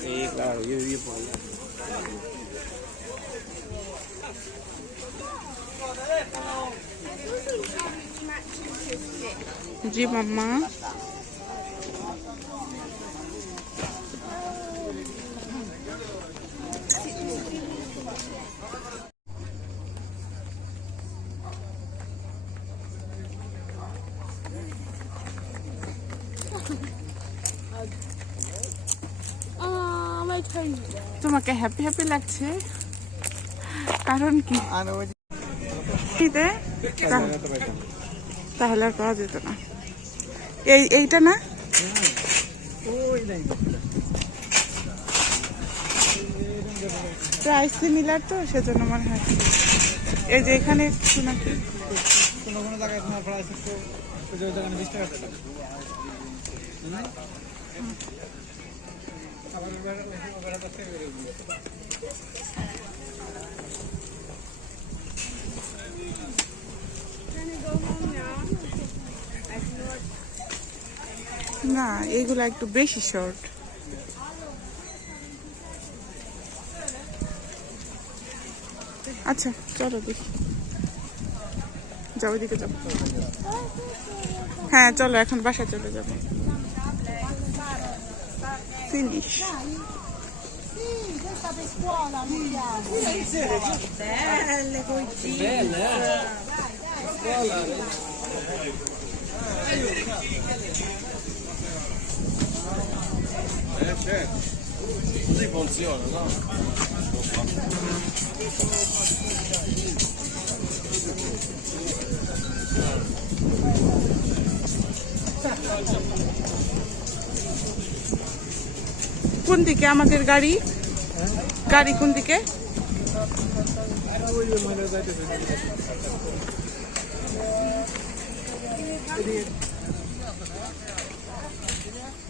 Sí, claro, yo viví por allá. Sí, mamá. তোমাকে happy happy লাগছে। কারণ কি? শীতে তাহলে আর পাওয়া যেত না। এই এইটা না? প্রায় সিমিলার তো সেজন্য মনে হয়। এই যে এখানে একটু নাকি? কোনো কোনো জায়গায় তোমার প্রাইস একটু ওই যে বিশ টাকা পেলাম একটু বেশি শর্ট আচ্ছা চলো দেখি। যাব করে যাব হ্যাঁ চলো, এখন home চলে I cannot. না এগুলো একটু বেশি শর্ট আচ্ছা চলো দেখি যাও ওইদিকে যাব হ্যাঁ চলো এখন বাসায় চলে যাব ফিনিশ Così funziona, no? কোন দিকে আমাদের গাড়ি গাড়ি কোন দিকে Thank you.